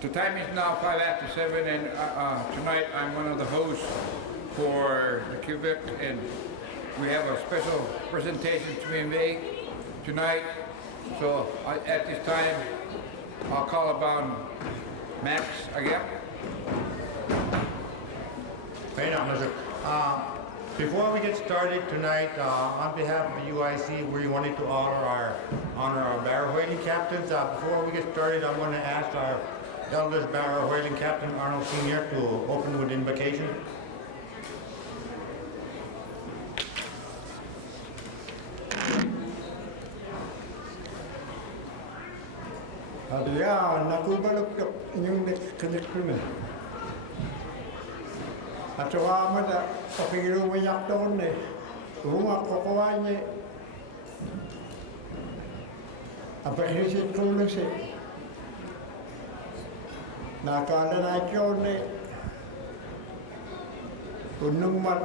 The time is now 7:05, and tonight I'm one of the hosts for the Kivgiq, and we have a special presentation to be made tonight. So at this time, I'll call upon Max Ahgeak. Before we get started tonight, on behalf of the UIC, we wanted to honor our Barrow whaling captains. Before we get started, I want to ask our eldest Barrow whaling captain, Arnold Sr., to open with invocation. Atawamada papiru mayakdone rumah kokowanya apakhisit kulese nakala nakone unungmat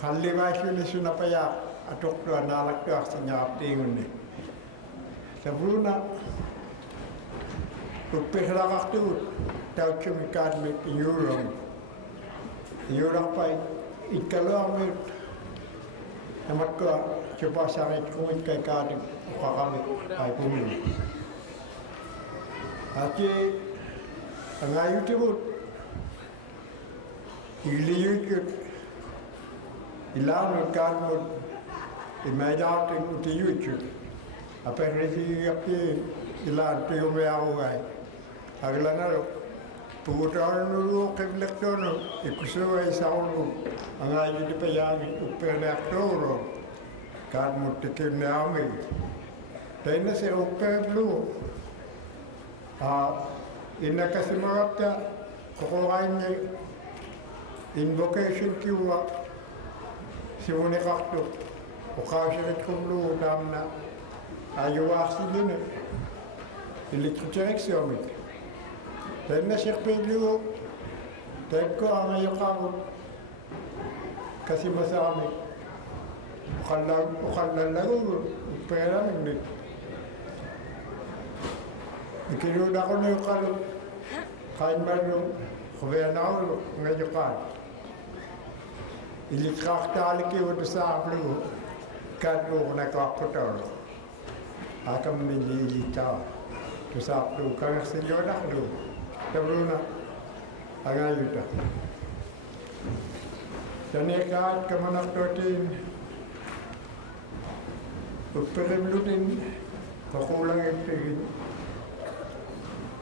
khalliwasuni sunapaya atoktu analaktu aksanyaptingunne sabruna uppehlakaktu tauchumikadme inyurum Europe ikalo amit namat ko coba sangat kumit kay kadik kami ay pumili. Ati ang ayu tibut iliyut ilan karmod imajat uti yut apa resi api ilan tiyo me awai aglanaro pugutan nulu kebelaktono ikusuwa isaulu ang ayu di payagi upelektoro karmod tikim me ami tayo se upeblu ina kasi mga kukuhain niya Invocation kiwa si Mune Kakto o kausyarit kumlu nam na ayuwasi din Electric Summit. Dahil na siya pwede dahil ko ang ayukawag kasi masami ukalan lago pera naglit. Ikinuda ko na yung kalong kain man yung kaya na ako ngayon ka. Ilikakta ki wad sa aplu kan ko na kakotol. Akam mililita. To sa aplu kan silyo na do. Tabruna angayuta. Tanekat kamanak totin. Uppereblutin kakulang ipigin.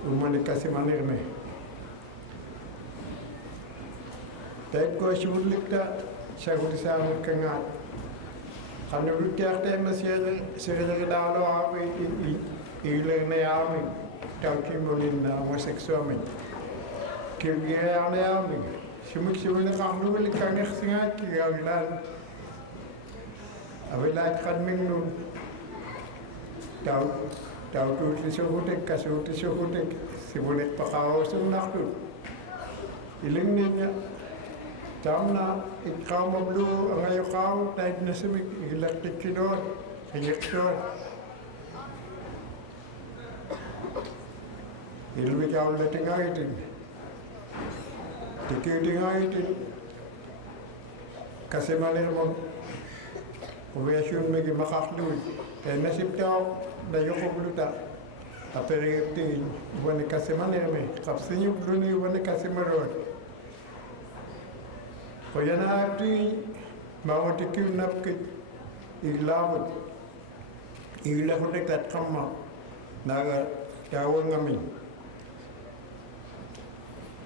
Umani kasi manirme. Tek ko sulikta siya ko sa aming kangat. Kanulog kaya tayo na siya rinagdalo ako ilang na yamin. Tawag mo rin na homoseksuamin. Kivgiq na yamin. Simul na kanulog kanya kasi nga kigawilan. Awilat kanming nun. Tawag tuti suhutik, kasuti suhutik. Simulit pa kaosong nakto. Iling niya. Tamna ikaw mablu ang ayukaw tayo na sumig electric kinor, injektor. Ilwi kaw lating aitin. Tikiting aitin. Kasi malir mo kuwesyon magi makakluid. Kaya nasip taw na yukubluta. Aperigiptin, iwan ni kasi malir me. Kapsin yung bluni iwan ni kasi marod. Kaya na ati mawatikiw napkit iglawad. Iglawad at kama na tawag ngamin.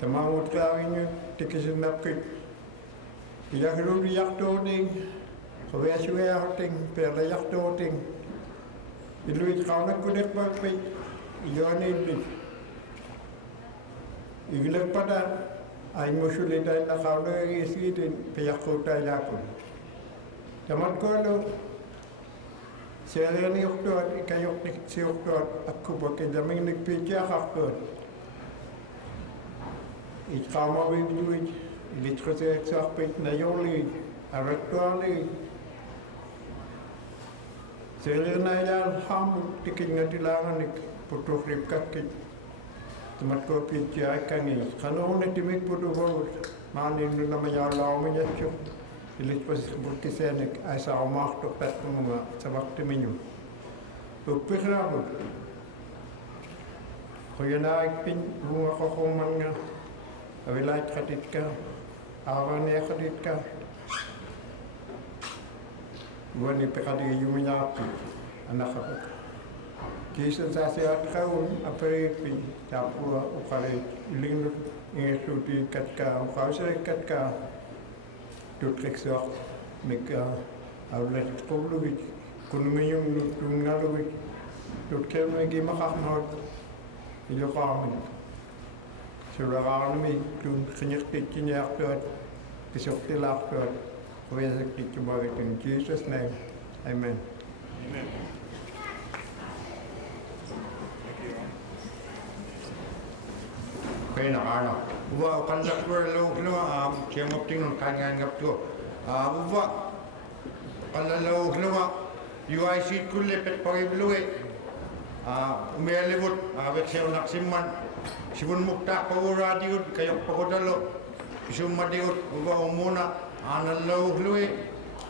Tamawad kawin yun, tikisin napkit. Iyakilu riyak toting, kaya siya hoting, pero yak toting. Iluit kaw nagkunik magpit, iyon ibig. Iglag pa na. Ay musulit ay nakaw na isitin, piyakot ay lakon. Taman ko ano, siya rin ni Oktor, ikayok ni si Oktor, ako ba kidaming nagpidya kaktor. Ikaw mawibluid, ilit ko sa eksakpit na yoli, araktuali. Siya rin na yan hamon, tiking na tilangan ni putukrip kakit. Tamat ko pidya ay kangi. Kano na timik po doon, manin nung naman yung alaw mo niya siya. Ilit pa sa burkisenik ay sa umakto pet mo mga sa bakti minyo. Upikra po. Kaya na ikpin, bunga ko kuman nga. Awilay katit ka. Awan niya katit ka. Buwan ipikadi yung minyapi. Anak ako. Kisan sa siya kaun aparipi tapua ukare ilingut ingesuti katka ukause katka tutrexok meka outlet public kunumiyong tungalowit tutkel megi makakmod ilokamin surakarami tun kinyakti kinyaktot pisok tilaktot kuyasak tikibagit in Jesus name amen. Amen. Kaya nakano. Uwa, kandak ko lo siya mapting ng kanyan ngap to. Uwa, kalalaw UIC kulipet pagibluwi. Umialibot, abet siya naksimman. Sibun mukta pagura diud, kayong pagodalo. Isumadiud, uwa umuna, analaw luwi.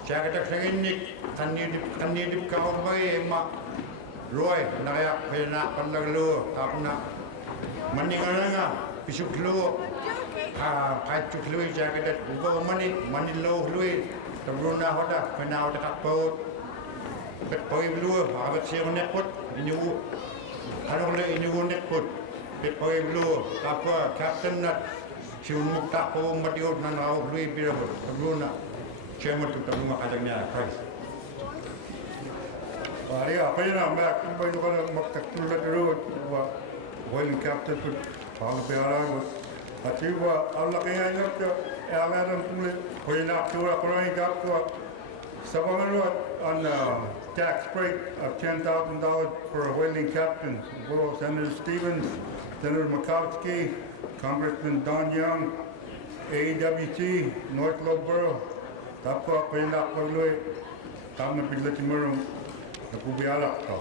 Jagatak Saginik, Kanidip Kaubay, Roy, Nayak, Pena, Pandaglu, Tapna, Maninganga, Pishuklu, Kaichuklu, Jagatak, Manilo, Louis, the Bruna Hoda, Penau the Kapo, but Poi Blue, Abaxi Neput, you, I don't let you Neput, but Poi Blue, Kappa, Captain Nut, Chumutapo, Madiot, Nanao, Louis Birable, the Bruna. Chairman to Tamuma Adagna, Christ. Maria, Pena, Mac, by the one of Makakula Road, when Captain put Palapara, Atiwa, Alaka, Alan, Pena, to a crying up to Savannah on tax break of $10,000 for a whaling captain. Senator Stevens, Senator Makowski, Congressman Don Young, AWT, North Low Borough. Tapos kailangan ko luy, tama pila timurong nakubialak to.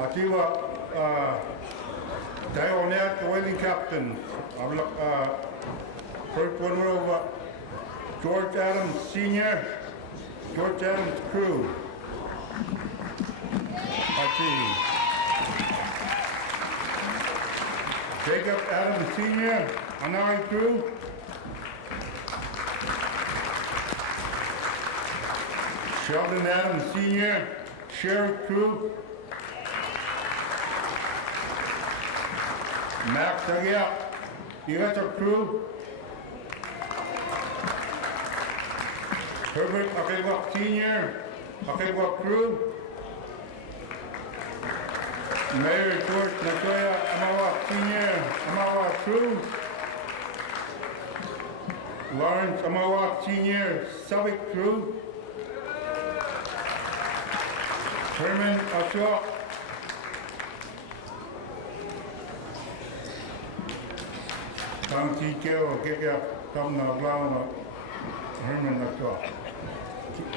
Atiwa, tayo niya whaling captain. Ablak first one over George Adams Senior, George Adams crew. Ati Jacob Adams Senior, Anari crew. Sheldon Adams Sr., Sheriff Crew, Max Ahgeak, Itta Crew, Herbert Ahmaogak Sr., Ahgeak Crew, Mayor George Nathaniel Olemaun Sr., Ahgeak Crew, Lawrence Ahmaogak Sr., Suffolk Crew, Herman Ahsoak, Tang Keo, Kivgiq, Tom Brower, Herman Ahsoak.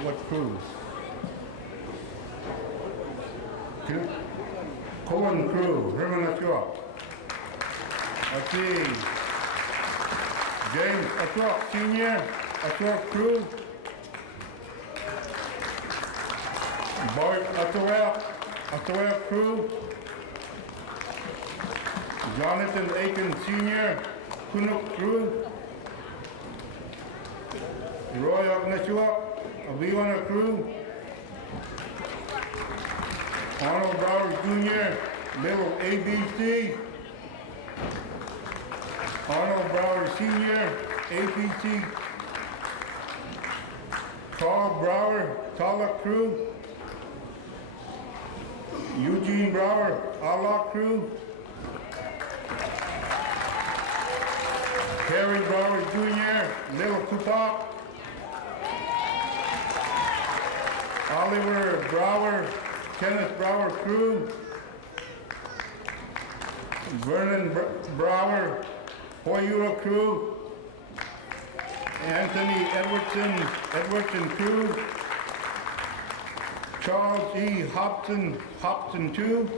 What crews? Cohen crew, Herman Ahsoak. Okay. James Ahsoak Sr., Ahsoak crew. Bart Ahsogeak crew, Jonathon Aikens Sr., Koonook crew, Roy Ahmaogak, Aviwana crew, Arnold Brower Jr., Little ABC, Arnold Brower Sr., ABC, Carl Brower, Tala crew, Eugene Brower, Allah crew, Harry Brower Jr., Little Tupac, Oliver Brower, Kenneth Brower crew, Vernon Brower, Hoyura crew, Anthony Edwardsen crew, Charles E. Hopson 2,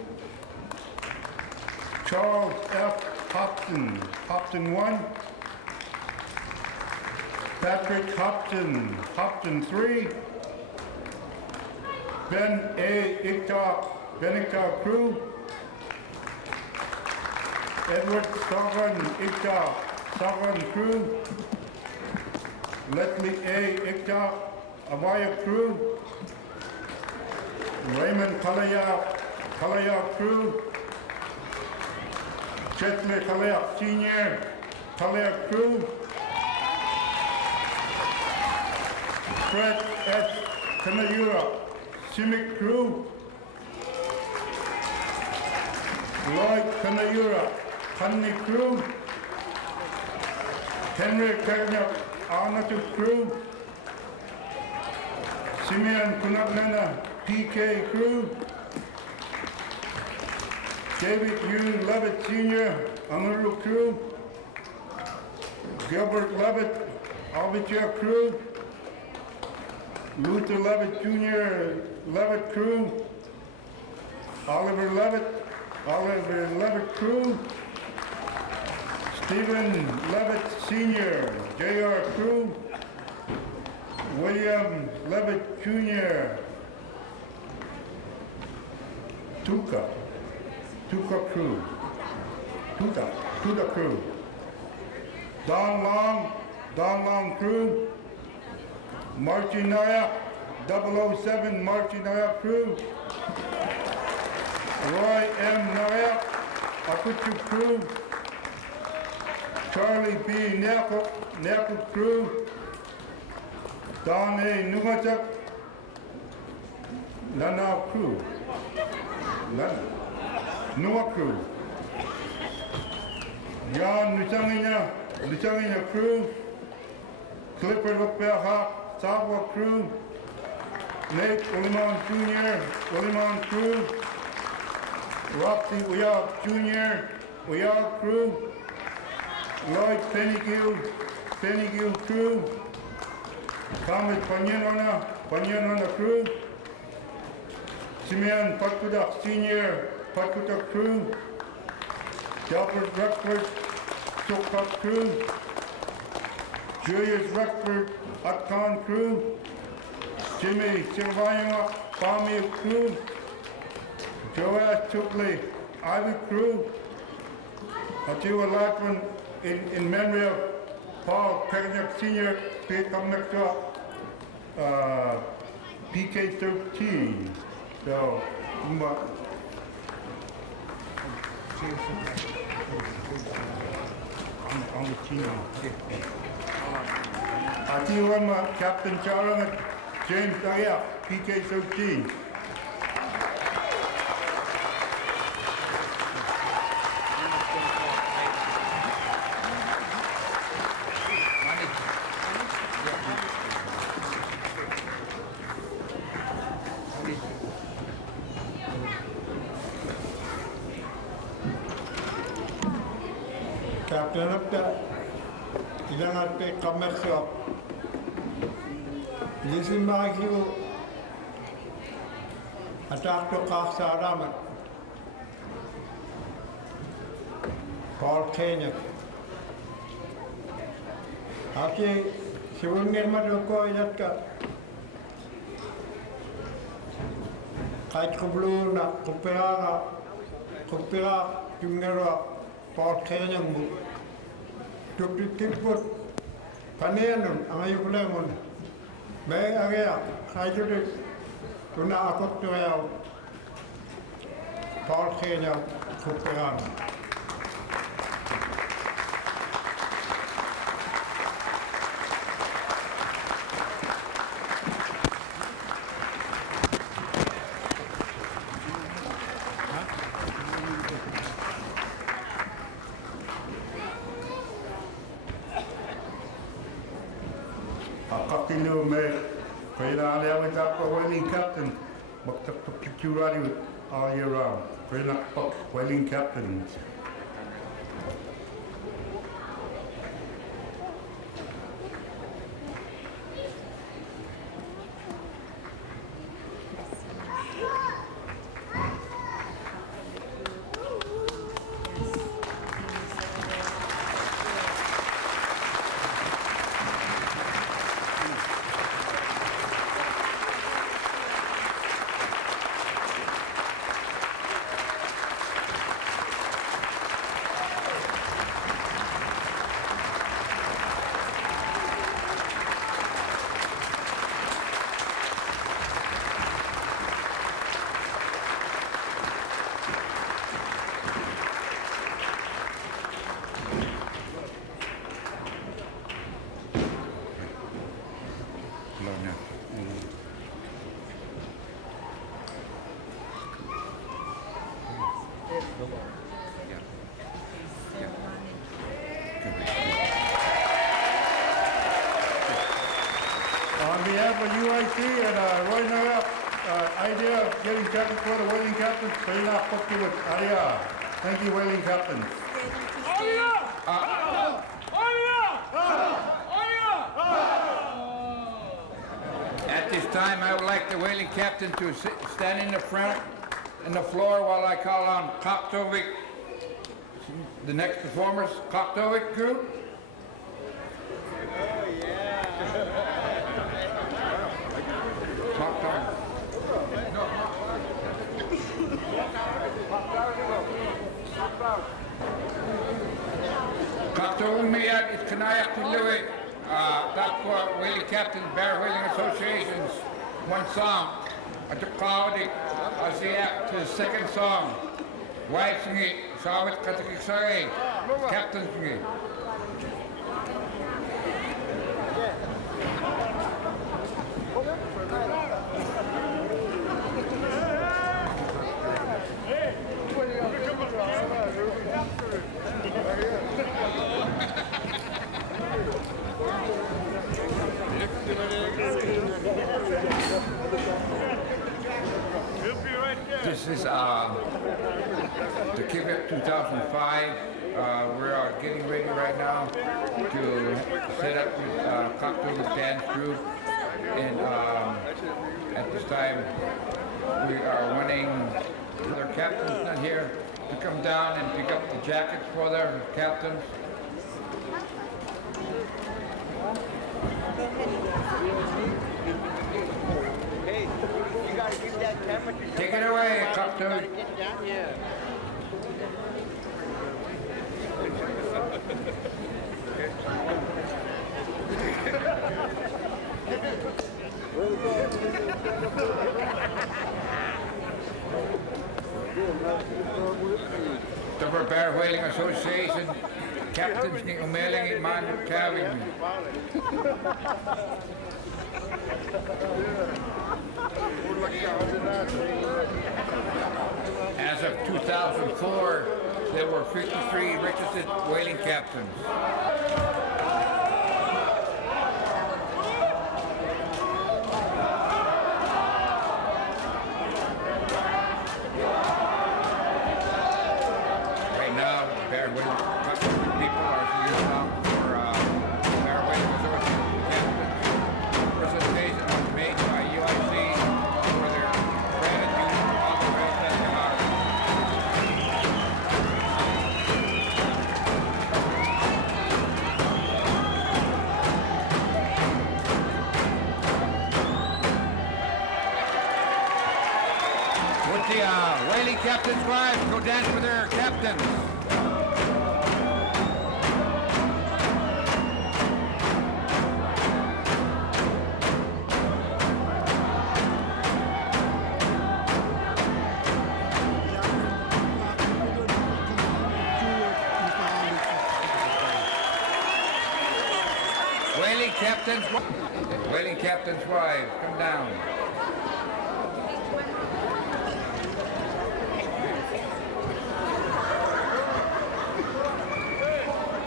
Charles F. Hopson 1, Patrick Hopson 3, Ben A. Itta crew, Edward Sovereign crew, Leslie A. Itta Avaya crew, Raymond Kalayauk crew, Chesley Kalayauk Sr., Kalayauk crew, Fred S. Kanayurak, Simic crew, Lloyd Kanayurak, Hanni crew, Henry Koonook crew, Simeon Koonook PK crew, David Hugh Leavitt Sr., Amuru crew, Gilbert Leavitt, Albert crew, Luther Leavitt Jr., Leavitt crew, Oliver Leavitt crew, Stephen Leavitt Sr., JR crew, William Leavitt Jr. Tuka crew. Tuka crew. Don Long crew. Marchinoya 007 Marchinoya crew. Roy M. Noyak Akutu crew. Charlie B. Naku crew. Don A. Numatak Nana crew. Nua crew. John Luchangina crew. Clifford Ahgeak Sawa crew. Nate Olemaun Jr. Olemaun crew. Roxy Uyag Jr. Uyag crew. Lloyd Kanayurak crew. Thomas Panyanona crew. Simeon Patkotak Sr. Patkotak crew. Delbert Rexford Chokpak crew. Julius Rexford Atkan crew. Jimmy Silvayama Palmy crew. Joash Chukley Ivy crew. I do a lot one in memory of Paul Patkotak Sr. PK-13. So, on the team. I do one Captain Charles James Ahgeak, PK-13. Captain of the Ilanate Commercial. Listen, Magu attack to Kaksaraman. Paul Kenya. Aki, she will get my go in that cut. Kite Kubluna, Kupera, Jungera, Paul Kenya. Tupit Paneanum, Ayukulemon. May Ahgeak, Hydrotic, Tuna Akotwell, Paul Kenya, Kuperan. Kaptenu me kaya alawin tapos whaling captain magtapos all year round. Kaya whaling captain. On behalf of UIC and Roy Nayak, idea of getting captain for the whaling captains, thank you, whaling captains. At this time, I would like the whaling captain to stand in the front, in the floor while I call on Koktovik, the next performers, Koktovik group. Kanayurak to Leavitt, top for Whaling Captain, Barrow Whaling Associations, one song. At the Kivgiq, Ahgeak to the second song. Wives ngi, Sawit Katakisari, Captains ngi. This is the Kivgiq 2005. We are getting ready right now to set up this cocktail dance group, and at this time we are wanting their captains not here to come down and pick up the jackets for their captains. Hey, you gotta give that camera to Take it away, cocktail. get down here. The Barrow Whaling Association captains ni umeling iman kawing. As of 2004, there were 53 registered whaling captains. Right now, Barrow Whaling people are here now for Barrow Whaling Association captains. Presentation was made by UIC for their gratitude for all the ways that they are. Would the whaling captain's wives go dance with their captains? Whaling captain's wives, come down.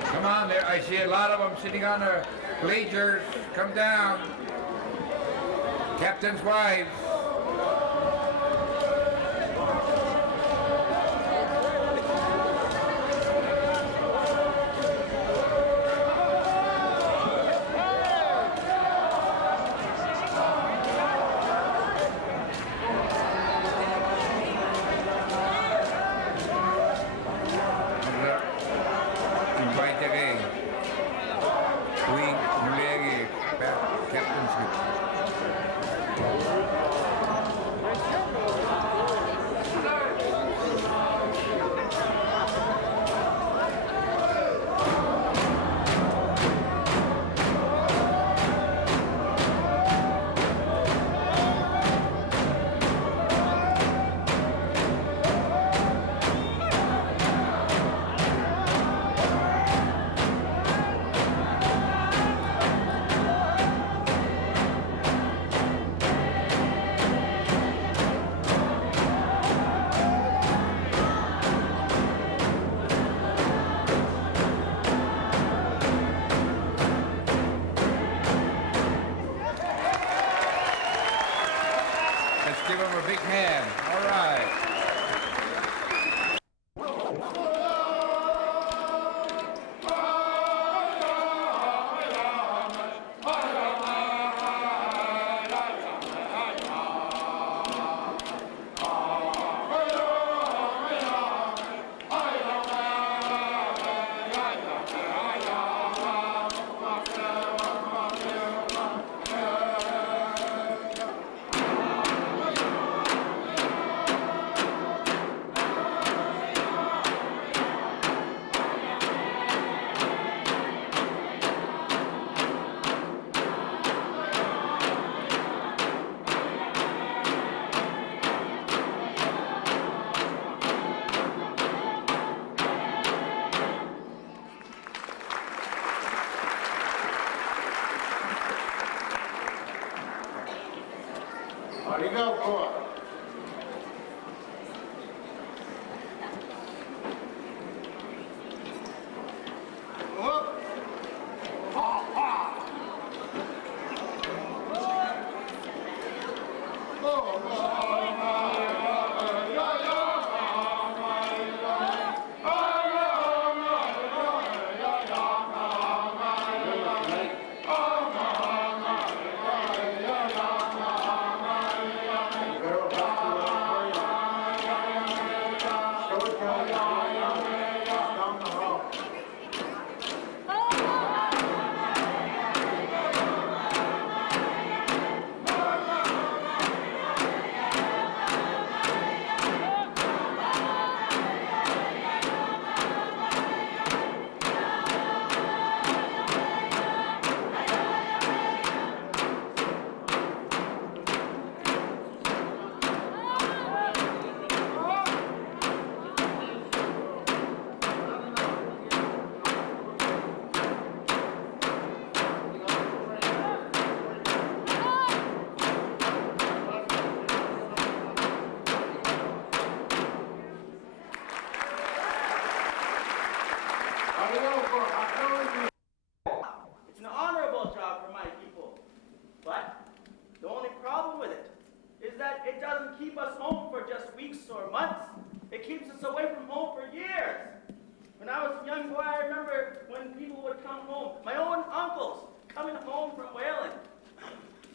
Come on there, I see a lot of them sitting on the bleachers. Come down. Captain's wives. Give him a big hand. All right. It's an honorable job for my people. But the only problem with it is that it doesn't keep us home for just weeks or months. It keeps us away from home for years. When I was a young boy, I remember when people would come home, my own uncles coming home from whaling.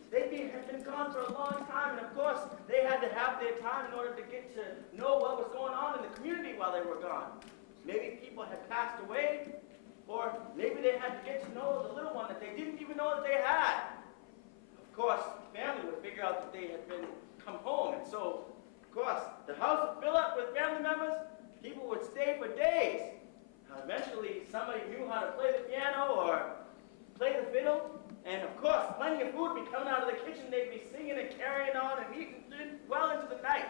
Had been gone for a long time, and of course, they had to have their time in order to get to know what was going on in the community while they were gone. Maybe people had passed away, or maybe they had to get to know the little one that they didn't even know that they had. Of course, family would figure out that they had come home, and so, of course, the house would fill up with family members. People would stay for days. Eventually, somebody knew how to play the piano or play the fiddle, and of course, plenty of food would be coming out of the kitchen. They'd be singing and carrying on and eating well into the night.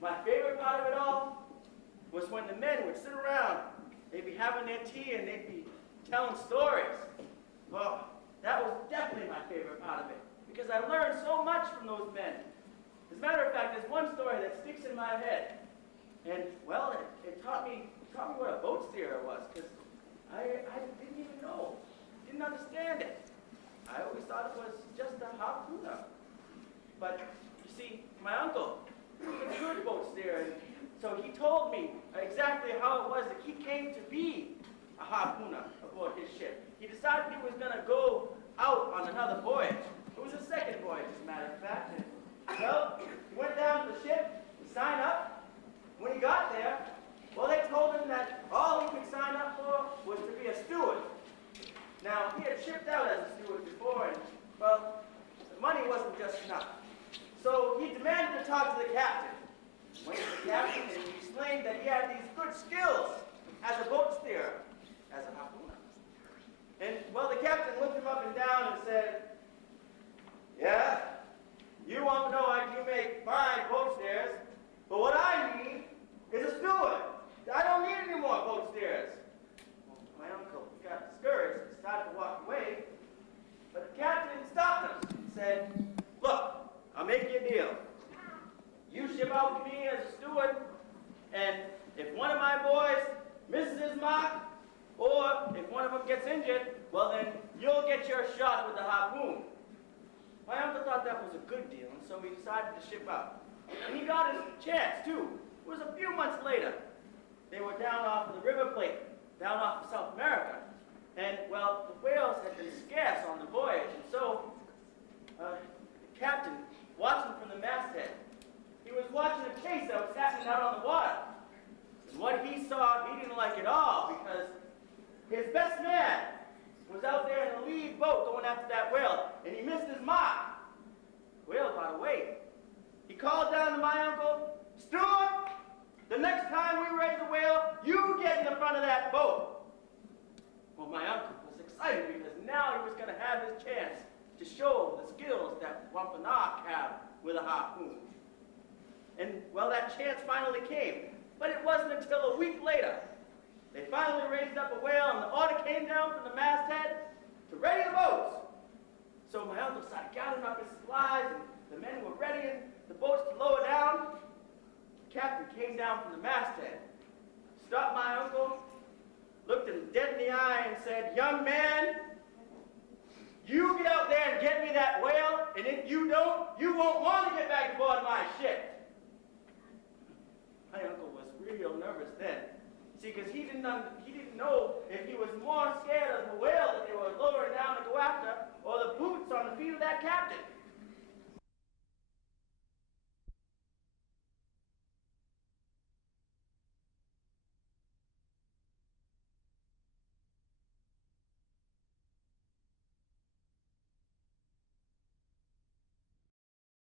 My favorite part of it all was when the men would sit around. They'd be having their tea and they'd be telling stories. Well, that was definitely my favorite part of it, because I learned so much from those men. As a matter of fact, there's one story that sticks in my head. And, well, it taught me what a boat steerer was, because I didn't even know, didn't understand it. I always thought it was just a harpooner. But, you see, my uncle, he was a good boat steerer, and so he told me exactly how it was that he came to be a harpooner aboard his ship. He decided he was going to go out on another voyage. It was his second voyage, as a matter of fact. And, well, he went down to the ship, he signed up. When he got there, well, they told him that all he could sign up for was to be a steward. Now, he had shipped out as a steward before, and, well, the money wasn't just enough. So he demanded to talk to the captain. Went to the captain, and he explained that he had these good skills as a boat steerer, as a harpooner. And, well, the captain looked him up and down and said, "Yeah, you want to know how you make fine boat steers, but what I need is a steward. I don't need any more boat steers." Well, my uncle got discouraged and started to walk away, but the captain stopped him and said, "Look, I'll make you a deal. You ship out with me as a steward, and if one of my boys misses his mark, or if one of them gets injured, well then you'll get your shot with the harpoon." My uncle thought that was a good deal, and so he decided to ship out. And he got his chance, too. It was a few months later. They were down off of the River Plate, down off of South America. And, well, the whales had been scarce on the voyage, and so the captain, watching from the masthead, he was watching a chase that was happening out on the water. And what he saw, he didn't like at all, because his best man was out there in the lead boat going after that whale, and he missed his mark. The whale got away. He called down to my uncle, "Steward, the next time we raise a whale, you get in the front of that boat." Well, my uncle was excited because now he was going to have his chance to show the skills that Wampanoag have with a harpoon. And, well, that chance finally came. But it wasn't until a week later. They finally raised up a whale, and the order came down from the masthead to ready the boats. So my uncle started gathering up his supplies, and the men were captain came down from the masthead, stopped my uncle, looked him dead in the eye and said, "Young man, you get out there and get me that whale, and if you don't, you won't want to get back aboard my ship." My uncle was real nervous then. See, because he didn't know if he was more scared of the whale that they were lowering down to go after, or the boots on the feet of that captain.